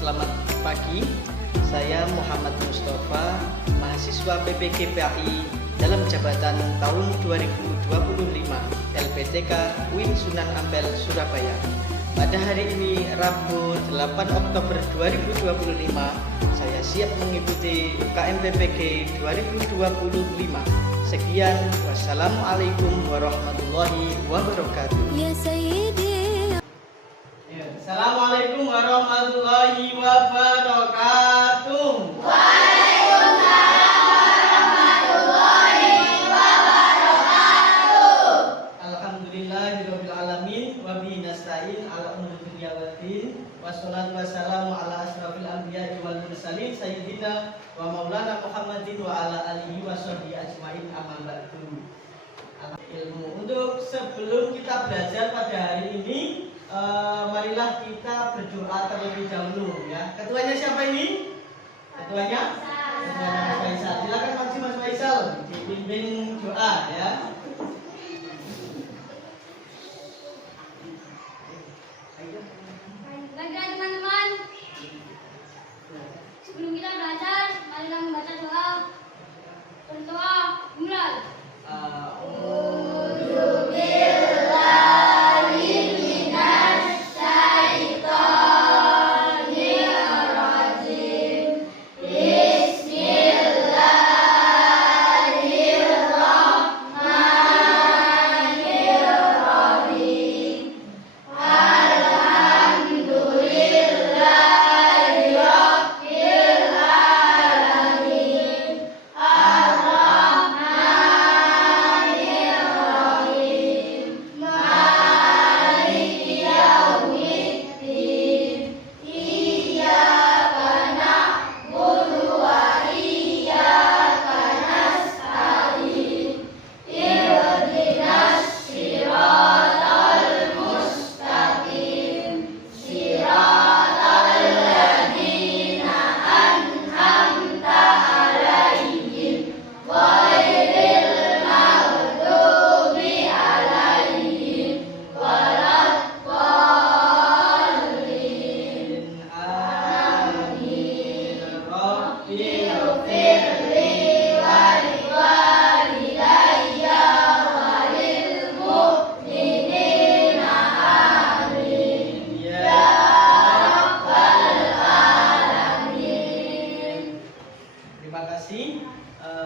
Selamat pagi, saya Muhammad Mustafa, mahasiswa PPG PAI dalam jabatan tahun 2025 LPTK UIN Sunan Ampel, Surabaya. Pada hari ini, Rabu 8 Oktober 2025, saya siap mengikuti UKM PPG 2025. Sekian, wassalamualaikum warahmatullahi wabarakatuh. Ya Sayyidi. Assalamualaikum warahmatullahi wabarakatuh. Waalaikumsalam warahmatullahi wabarakatuh. Alhamdulillahirabbil alamin wa bihi nasta'in ala umuri dunya waddin. Wassalatu wassalamu ala asrofil anbiya'i wal mursalin sayyidina wa maulana Muhammadin wa ala alihi wa sahbihi ajmain, amma ba'du. Ilmu. Untuk sebelum kita belajar pada hari ini, marilah kita berdoa terlebih dahulu ya. Ketuanya siapa ini? Ketuanya Mas Faisal. Silakan Mas Faisal dipimpin doa ya. Baiklah teman-teman, sebelum kita belajar, marilah membaca doa. Berdoa, mulai.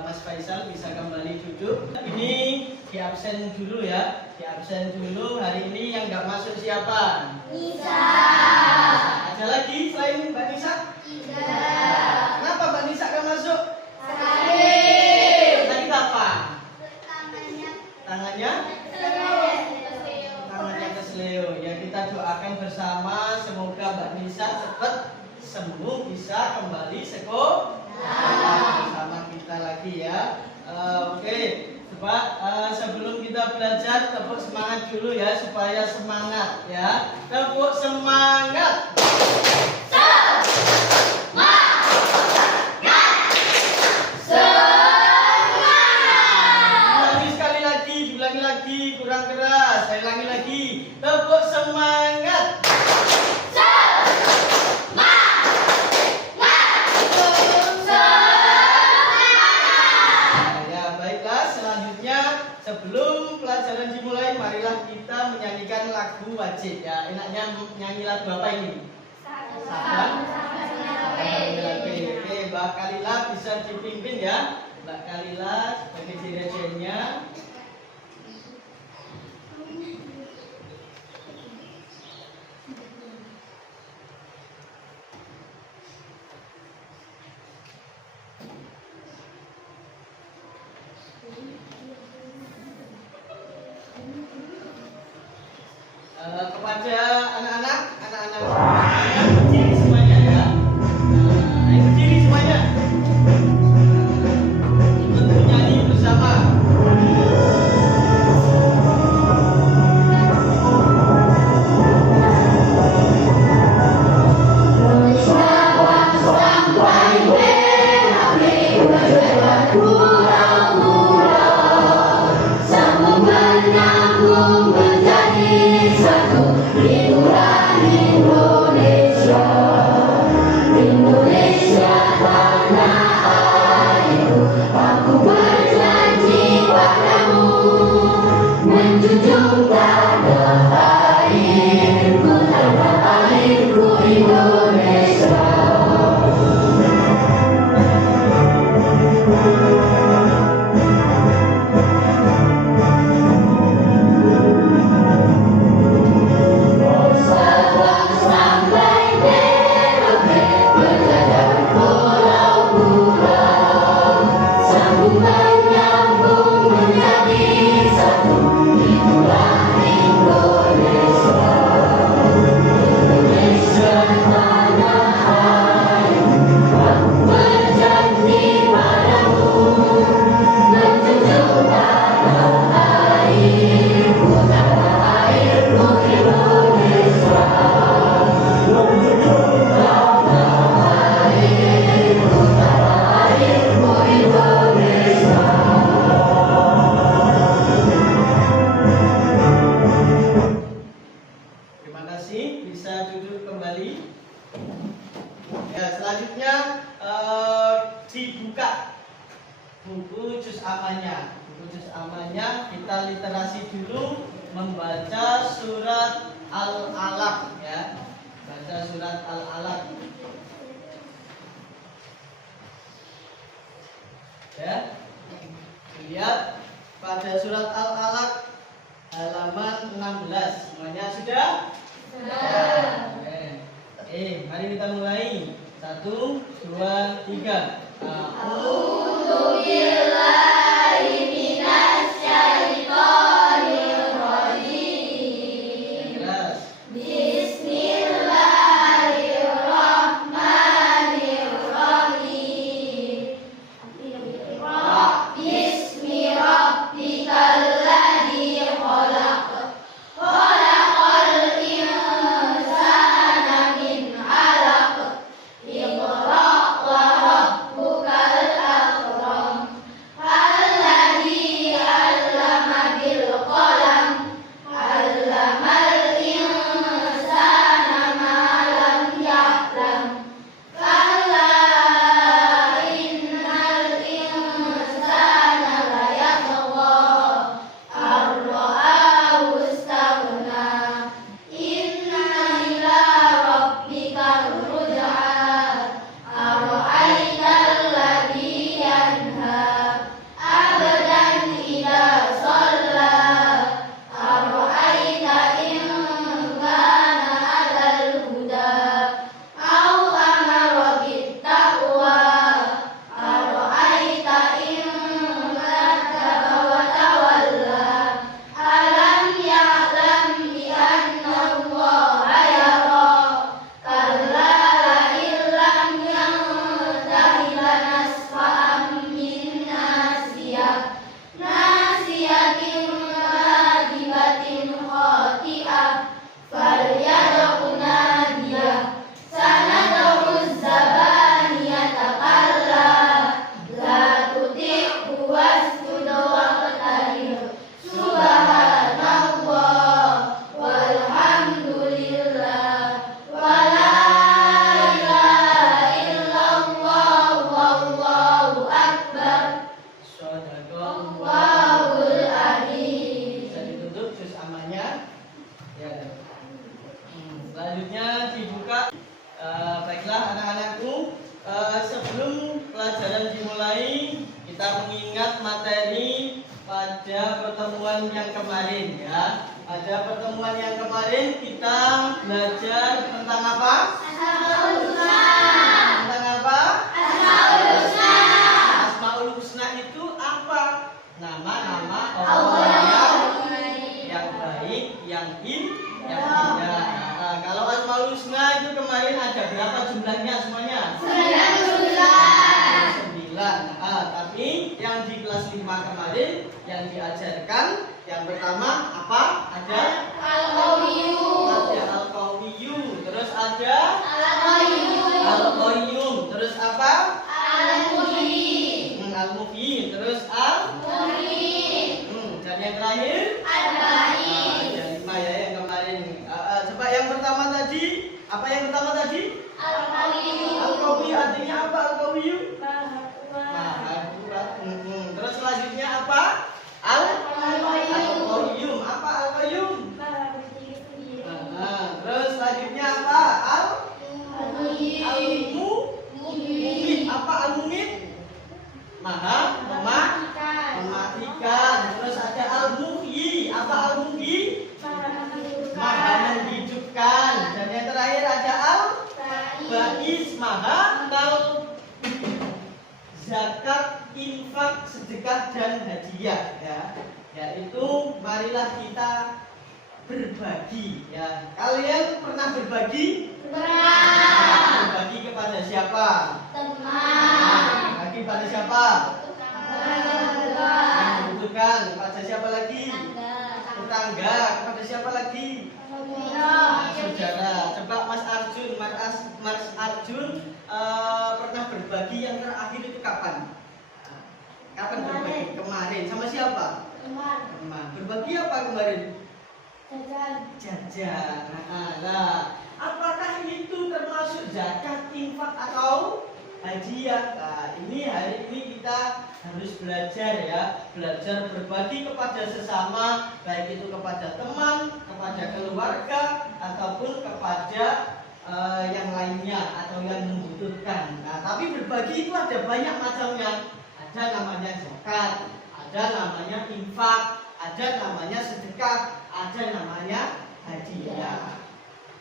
Mas Faisal bisa kembali duduk. Ini di absen dulu ya, di absen dulu. Hari ini yang nggak masuk siapa? Nisa. Ada lagi selain Mbak Nisa? Tidak. Kenapa Mbak Nisa nggak masuk? Sakit. Sakit apa? Tangannya. Tangannya? Tangannya kesleo. Ya, kita doakan bersama semoga Mbak Nisa cepat sembuh, bisa kembali sekolah bersama kita lagi ya. Oke, coba sebelum kita belajar tepuk semangat dulu ya supaya semangat ya. Tepuk semangat. Ulangi sekali lagi, diulangi lagi, kurang keras. Saya ulangi lagi. Tepuk semangat. Sebelum pelajaran dimulai, marilah kita menyanyikan lagu wajib ya. Enaknya nyanyi lagu apa ini? Sabar. Oke, Mbak Kalila bisa dipimpin ya. Mbak Kalila sebagai dirijennya. Kepada anak-anak berdiri semuanya ya. Ayo berdiri semuanya. Ikut menyanyi bersama. Sambung menambung menjadi satu. dibuka buku juz amannya. Buku juz amannya kita literasi dulu, membaca surat Al-Alaq ya. Baca surat Al-Alaq. Ya. Lihat pada surat Al-Alaq halaman 16. Semuanya sudah? Sudah. Mari kita mulai. 1, 2, 3. A'udzu billahi minasyaitonir rajim. Bismillahirrahmanirrahim. Bismi rabbikal ladzi khalaq. Khalaqal insana min 'alaq. Iqra wa rabbukal akram. Alladzi 'allama bil qalam. 'Allamal insana ma lam ya'lam. Kalla innal insana layatgha ar-ra'ahu istaghna. Inna ila rabbikar ruj'a. Ara'aital ladzi yanha 'abdan idza shalla. Ara'aita in kana 'alal huda aw amara bit-taqwa. Ara'aita in kadzdzaba wa tawalla. Alam ya'lam bi anna Allaha yara. Kalla illam yantahi lanasfa'an bin nasiyah. Nasiyatin kadibatin khati'ah. Falyad'u nadiyah. Sanad'u zabaniyata kalla. La tuti'hu wasjud waqtarib. Subhanallah walhamdulillah wa la ilaha illallah wallahu akbar. Shadaqallahul adzim. Bisa ditutup juz amannya. Ya. Selanjutnya dibuka. Baiklah anak-anakku, sebelum pelajaran dimulai, kita mengingat materi pada pertemuan yang kemarin ya. Pada pertemuan yang kemarin kita belajar tentang apa? Asmaul Husna. Tentang apa? Asmaul Husna. Asmaul Husna itu apa? Nama-nama Allah yang baik, yang indah. Nah, kalau Asmaul Husna itu kemarin ada berapa jumlahnya semuanya? 9. Tapi yang di kelas 5 kemarin yang diajarkan yang pertama apa? Ada Al-Qawiyyu. Ada Al-Qawiyyu. Terus ada Al-Qayyum. Terus apa? Al-Muhyi. Al-Muhyi. Terus Al-Muhyi. Dan yang terakhir Al-Ba'id. Ada 5 ya yang kemarin. Coba yang pertama tadi. Apa yang pertama tadi? Al-Qawiyyu. Al-Qawiyyu artinya apa? Al-Qawiyyu? Maha kuat. Terus selanjutnya apa? Al-Qayyum. Apa hadiah ya. Yaitu marilah kita berbagi ya. Kalian pernah berbagi? Pernah. Berbagi kepada siapa? Teman. Berbagi pada siapa? Tetangga. Yang membutuhkan. Kepada siapa lagi? Tetangga. Kepada siapa lagi? Saudara. Coba Mas Arjun pernah berbagi yang terakhir itu kapan? Kapan berbagi? Kemarin. Sama siapa? Teman. Berbagi apa kemarin? Jajan. Nah, apakah itu termasuk zakat, infak atau hadiah? Nah, hari ini kita harus belajar ya, belajar berbagi kepada sesama, baik itu kepada teman, kepada keluarga, ataupun kepada yang lainnya atau yang membutuhkan. Nah, tapi berbagi itu ada banyak macamnya. Ada namanya zakat, ada namanya infak, ada namanya sedekah, ada namanya hadiah.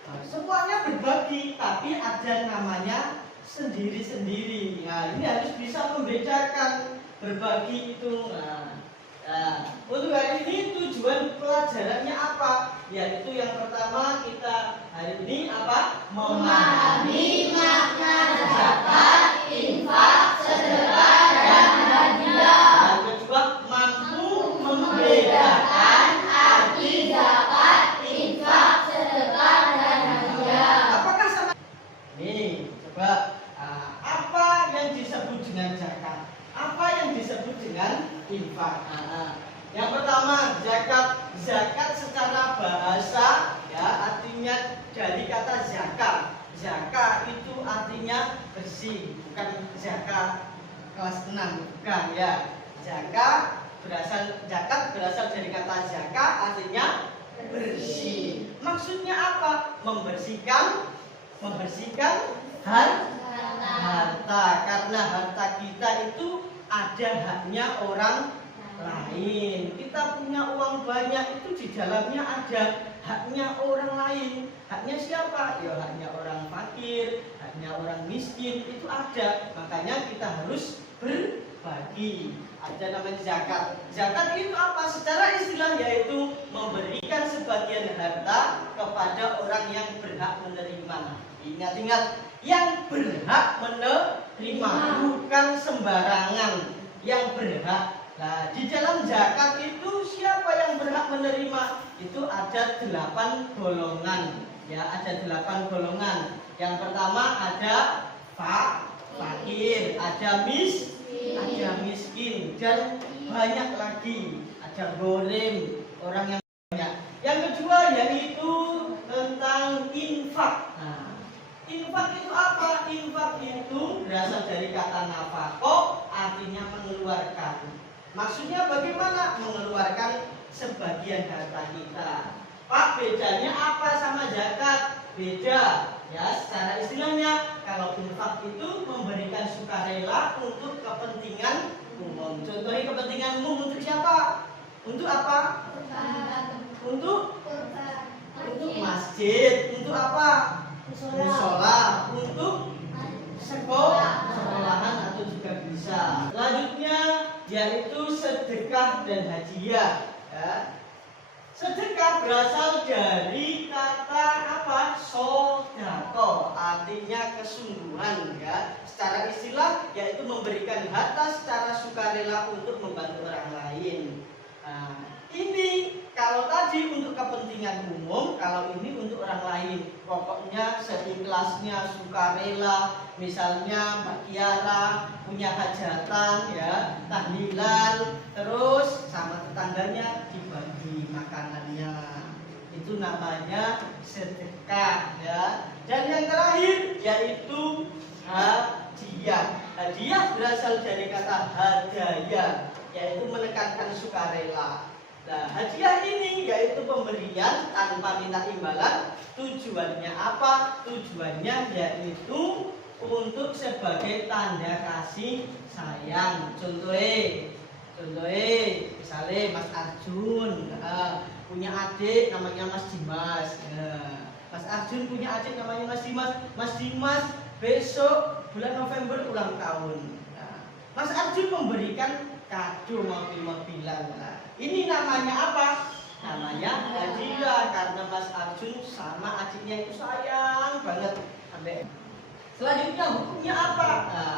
Nah, semuanya berbagi, tapi ada namanya sendiri-sendiri. Nah, ini harus bisa membedakan berbagi itu. Untuk hari ini tujuan pelajarannya apa? Yaitu yang pertama kita hari ini apa? Memahami makna zakat, infak, sedekah, dan hadiah. Yang kedua, mampu membedakan Arti zakat, infak, sedekah, dan hadiah. apakah sama? Nih, coba apa yang disebut dengan zakat? Apa yang disebut dengan infak? Yang pertama, zakat secara bahasa ya artinya dari kata zakat. Zakat itu artinya bersih, bukan zakat kelas 6, bukan ya. Zakat berasal dari kata zakat artinya bersih. Maksudnya apa? Membersihkan harta, karena harta kita itu ada haknya orang lain. Kita punya uang banyak itu di dalamnya ada haknya orang lain. Haknya siapa? Ya haknya orang fakir, haknya orang miskin itu ada. Makanya kita harus berbagi. Ada namanya zakat. Zakat itu apa? Secara istilah yaitu memberikan sebagian harta kepada orang yang berhak menerima. Ingat-ingat, yang berhak menerima, bukan sembarangan yang berhak. Nah, di dalam zakat itu siapa yang berhak menerima? Itu ada 8 golongan. Ya, ada 8 golongan. Yang pertama ada fakir, ada miskin, dan banyak lagi. Ada gorim, orang yang banyak. Yang kedua yaitu tentang infak. Nah, infak itu apa? Infak itu berasal dari kata nafaqah, artinya mengeluarkan. Maksudnya bagaimana? Mengeluarkan sebagian harta kita. Pak, bedanya apa sama zakat? Beda. Ya, secara istilahnya kalau infak itu memberikan sukarela untuk kepentingan umum. Contohnya kepentingan umum untuk siapa? Untuk apa? Untuk masjid. Untuk apa? Musola. Untuk sekolahan atau juga bisa. Selanjutnya yaitu sedekah dan hadiah. Ya. Sedekah berasal dari kata apa? Sodako, artinya kesungguhan ya. Secara istilah yaitu memberikan harta secara sukarela untuk membantu orang lain. Nah, ini kalau tadi untuk kepentingan umum, kalau ini untuk orang lain. Pokoknya seikhlasnya, sukarela. Misalnya Mbak Kiara punya hajatan ya, tahlilan, terus sama tetangganya dibagi makanannya. Itu namanya sedekah ya. Dan yang terakhir yaitu hadiah. Hadiah berasal dari kata hadaya, yaitu menekankan sukarela. Nah, hadiah ini yaitu pemberian tanpa minta imbalan. Tujuannya apa? Tujuannya yaitu untuk sebagai tanda kasih sayang. Contohnya misalnya Mas Arjun punya adik namanya Mas Dimas. Mas Arjun punya adik namanya Mas Dimas. Mas Dimas besok bulan November ulang tahun. Mas Arjun memberikan kado mobil-mobilan. Nah, ini namanya apa? Namanya hadiah, karena Mas Arjun sama adiknya itu sayang banget sampai. Selanjutnya hukumnya apa? Nah,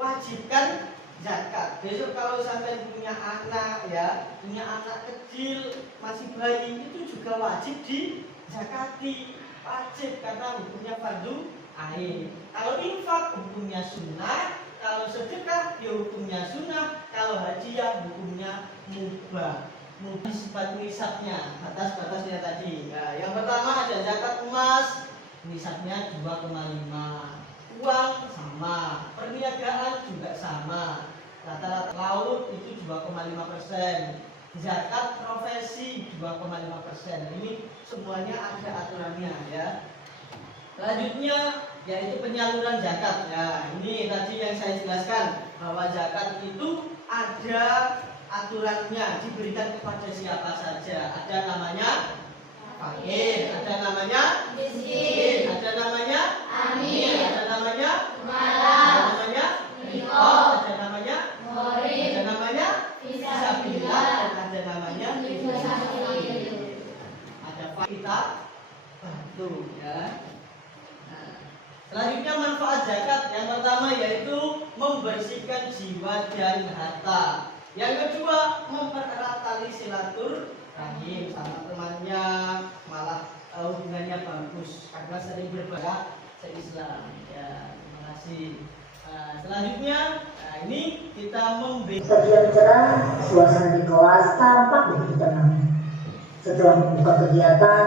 wajibkan zakat. Besok kalau sampai punya anak ya, punya anak kecil masih bayi, itu juga wajib dizakati, wajib karena hukumnya fardu ain. Kalau infak hukumnya sunnah, kalau sedekah ya hukumnya sunnah, kalau hadiah hukumnya mubah. Mubah sifat nisabnya, batas-batasnya tadi. Nah, yang pertama ada zakat emas, nisabnya 2,5. Uang sama, perniagaan juga sama. Rata-rata laut itu 2,5%. Zakat profesi 2,5%. Ini semuanya ada aturannya ya. Selanjutnya yaitu penyaluran zakat. Ya, ini tadi yang saya jelaskan bahwa zakat itu ada aturannya, diberikan kepada siapa saja. Ada namanya fakir, ada namanya miskin, ada namanya amil, ada namanya malah, ada namanya rikob, ada namanya murid, ada namanya fisabilillah, dan ada namanya ada kita bantu ya. Nah, selanjutnya manfaat zakat yang pertama yaitu membersihkan jiwa dan harta. Yang kedua mempererat tali silaturahim sama temannya, malah hubungannya bagus karena sering berbeda se-Islam. Ya, terima kasih. Selanjutnya, ini kita Terdiam cerah, suasana di kelas tampak begitu tenang. Setelah membuka kegiatan,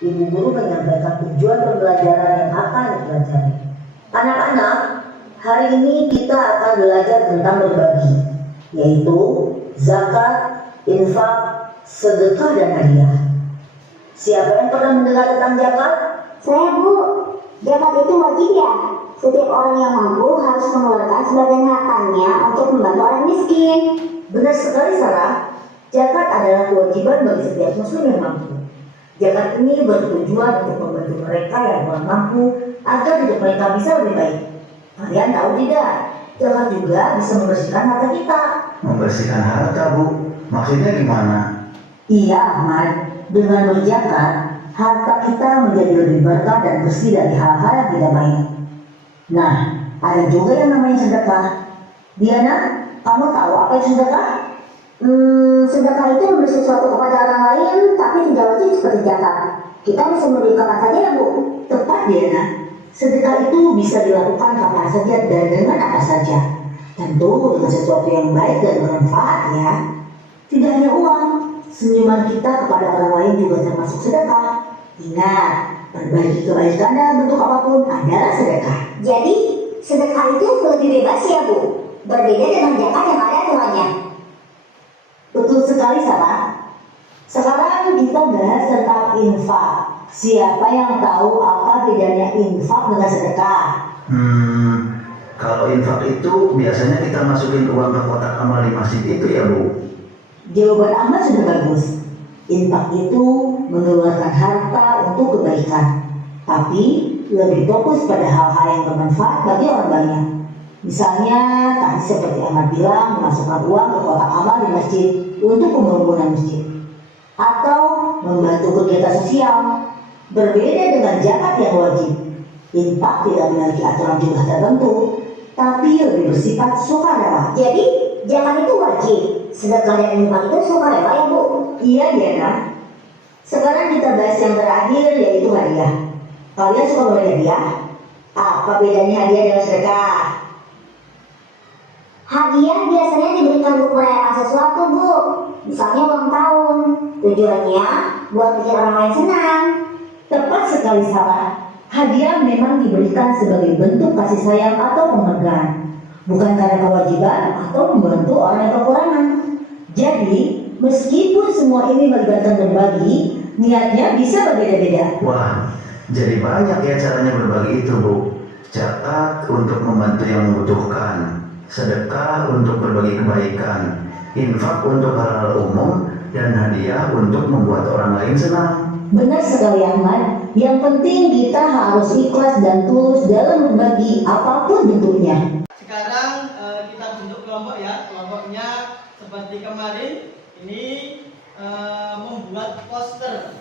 ibu guru menyampaikan tujuan pembelajaran yang akan dipelajari. Anak-anak, hari ini kita akan belajar tentang berbagi, yaitu zakat, infak, sedekah, dan hadiah. Siapa yang pernah mendengar tentang zakat? Saya, Bu. Zakat itu wajib ya? Setiap orang yang mampu harus mengeluarkan sebagian hartanya untuk membantu orang miskin. Benar sekali, Sarah. Zakat adalah kewajiban bagi setiap muslim yang mampu. Zakat ini bertujuan untuk membantu mereka yang kurang mampu agar hidup mereka bisa lebih baik. Kalian tahu tidak? Zakat juga bisa membersihkan harta kita. Membersihkan harta, Bu? Maksudnya gimana? Iya, Ahmad. Dengan berzakat, harta kita menjadi lebih berkah dan bersih dari hal-hal yang tidak baik. Nah, ada juga yang namanya sedekah. Diana, kamu tahu apa itu sedekah? Sedekah itu memberi sesuatu kepada orang lain, tapi tidak wajib seperti zakat. Kita bisa memberikan apa saja ya, Bu? Tepat, Diana. Sedekah itu bisa dilakukan kapan saja dan dengan apa saja. Tentu dengan sesuatu yang baik dan bermanfaat ya. Tidak hanya uang, senyuman kita kepada orang lain juga termasuk sedekah. Ingat, berbagi kebaikan dalam bentuk apapun adalah sedekah. Jadi, sedekah itu lebih bebas ya, Bu? Berbeda dengan zakat yang ada aturannya. Betul sekali, Sarah. Sekarang kita bahas tentang infak. Siapa yang tahu apa bedanya infak dengan sedekah? Kalau infak itu biasanya kita masukin uang ke kotak amal di masjid itu ya, Bu? Jawaban Ahmad sudah bagus. Infak itu mengeluarkan harta untuk kebaikan, tapi lebih fokus pada hal-hal yang bermanfaat bagi orang banyak. Misalnya, tadi seperti Ahmad bilang, memasukkan uang ke kotak amal di masjid untuk pembangunan masjid, atau membantu kegiatan sosial. Berbeda dengan zakat yang wajib, infak tidak memiliki aturan jumlah tertentu, tapi lebih bersifat sukarela. Jadi, zakat itu wajib. Sedekah dan infak itu sukarela ya, Bu? Iya, Diana. Sekarang kita bahas yang terakhir, yaitu hadiah. Kalian suka memberi hadiah? Apa bedanya hadiah dengan sedekah? Hadiah biasanya diberikan untuk merayakan sesuatu, Bu. Misalnya ulang tahun. Tujuannya buat bikin orang lain senang. Tepat sekali, Sarah. Hadiah memang diberikan sebagai bentuk kasih sayang atau penghargaan, bukan karena kewajiban atau membantu orang yang kekurangan. Jadi, meskipun semua ini melibatkan berbagi, niatnya bisa berbeda-beda. Wah, jadi banyak ya caranya berbagi itu, Bu. Zakat untuk membantu yang membutuhkan, sedekah untuk berbagi kebaikan, infak untuk hal-hal umum, dan hadiah untuk membuat orang lain senang. Benar sekali, Ahmad. Yang penting kita harus ikhlas dan tulus dalam berbagi apapun bentuknya. Sekarang kita bentuk kelompok ya. Kelompoknya seperti kemarin ini membuat poster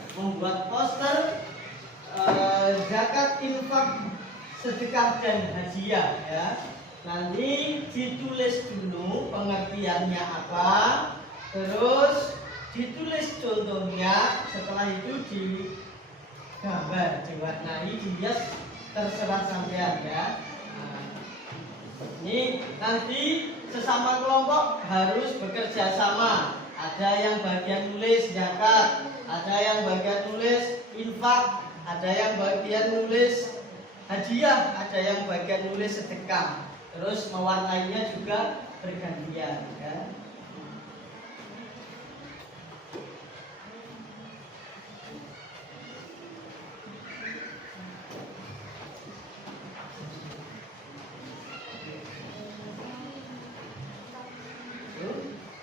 zakat, infak, sedekah dan hadiah ya. Nanti ditulis dulu pengertiannya apa, terus ditulis contohnya, setelah itu digambar, diwarnai, dihias, terserah sampean ya. Nah, ini nanti sesama kelompok harus bekerja sama. Ada yang bagian nulis zakat, ada yang bagian nulis infak, ada yang bagian nulis hadiah, ada yang bagian nulis sedekah. Terus mewarnainya juga bergantian ya.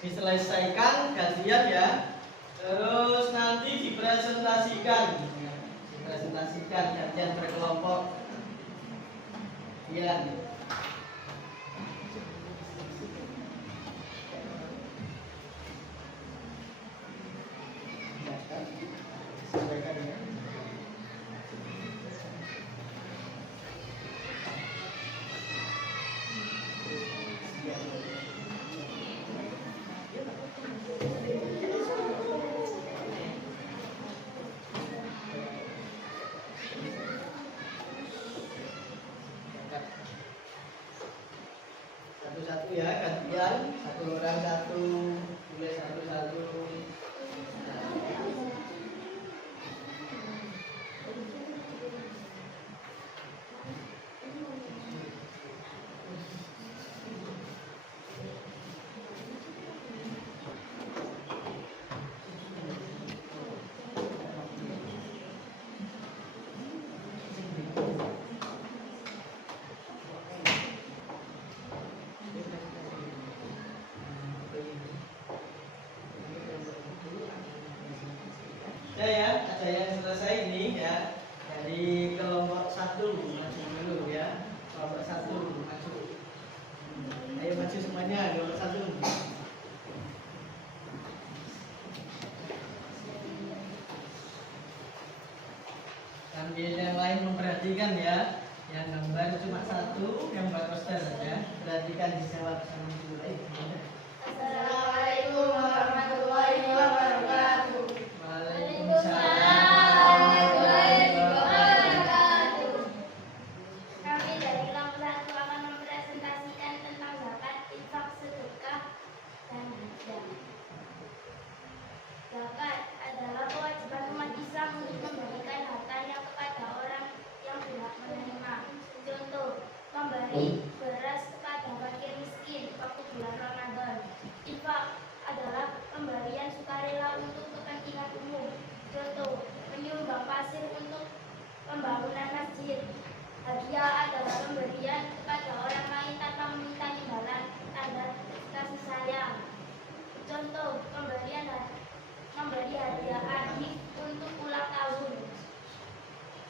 Diselesaikan gantian ya. Terus nanti dipresentasikan gantian berkelompok ya. Sampaikan ya. Satu-satu ya, gantian, satu orang satu, tulis satu-satu. Ya, ada yang selesai ini ya. Dari kelompok 1 maju dulu ya. Kelompok 1 maju. Ayo maju semuanya, kelompok 1. Sambil yang lain memperhatikan ya. Yang gambar cuma 1, yang buat poster ya. Perhatikan, dijawab sama dulu. Assalamualaikum warahmatullahi wabarakatuh. Kami dari kelompok 1 akan mempresentasikan tentang zakat, infak, sedekah, dan hadiah. Zakat adalah kewajiban umat Islam untuk memberikan hartanya kepada orang yang berhak menerima. Contoh, memberi beras kepada fakir miskin waktu bulan Ramadan. Infak adalah pemberian sukarela untuk kepentingan umum. Contoh, menyumbang pasir untuk pembangunan masjid. Hadiah adalah pemberian kepada orang lain tanpa meminta imbalan, tanda kasih sayang. Contoh, memberi hadiah adik untuk ulang tahun.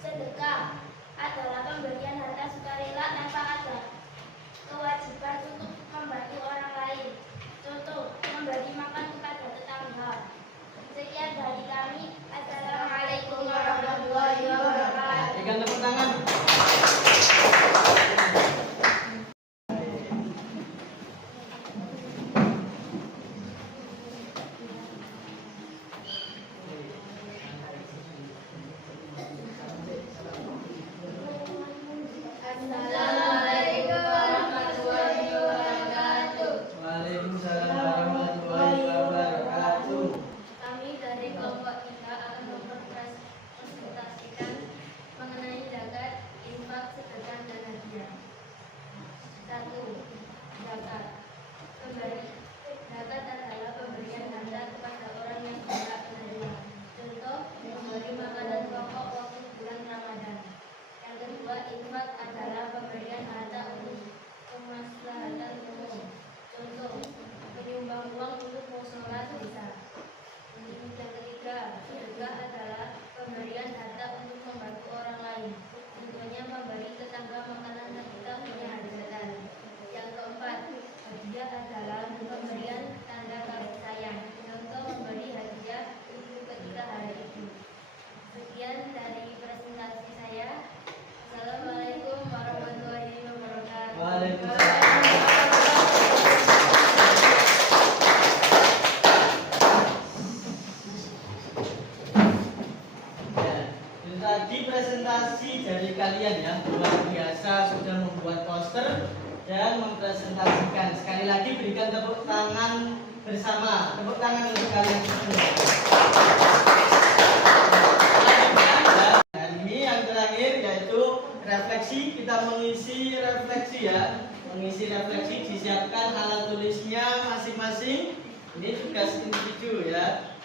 Sedekah adalah pemberian harta sukarela tanpa ada kewajiban untuk membantu orang lain. Contoh, memberi makan kepada tetangga. Sekian dari kami. Assalamualaikum warahmatullahi wabarakatuh. Berikan tepuk tangan. Assalamualaikum warahmatullahi wabarakatuh. Waalaikumsalam warahmatullahi wabarakatuh. dari kalian ya, luar biasa sudah membuat poster dan mempresentasikan. Sekali lagi berikan tepuk tangan bersama, tepuk tangan untuk kalian semua. Dan ini yang terakhir yaitu refleksi. Kita mengisi refleksi ya, mengisi refleksi, disiapkan alat tulisnya masing-masing. Ini tugas individu ya.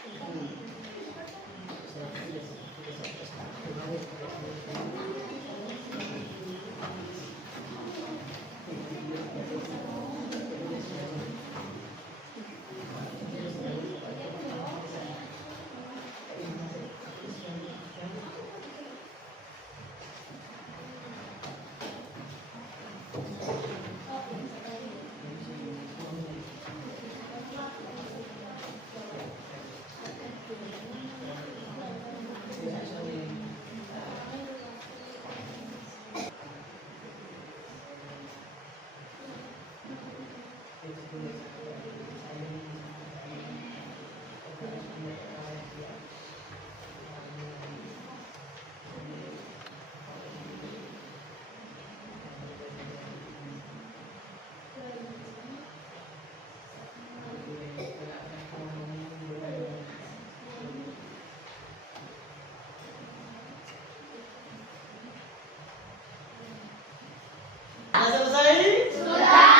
Sudah selesai? Sudah.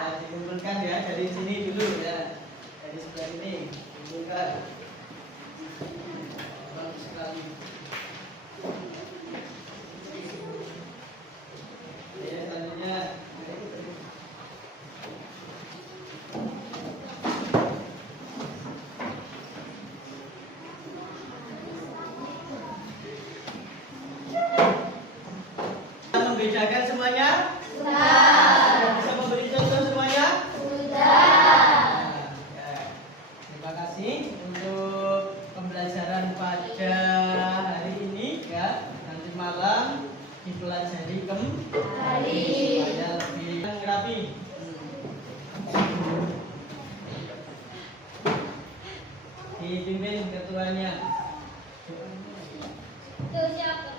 Nah, dikumpulkan ya dari sini dulu ya, dari sebelah ini dikumpulkan. Bagus sekali. Ya, selanjutnya. Membedakan semuanya? Sudah. Bisa memberi contoh semuanya? Sudah. Ya. Terima kasih untuk pembelajaran pada hari ini ya. Nanti malam dipelajari kembali supaya lebih rapi. Dipimpin ketuanya. Itu siapa?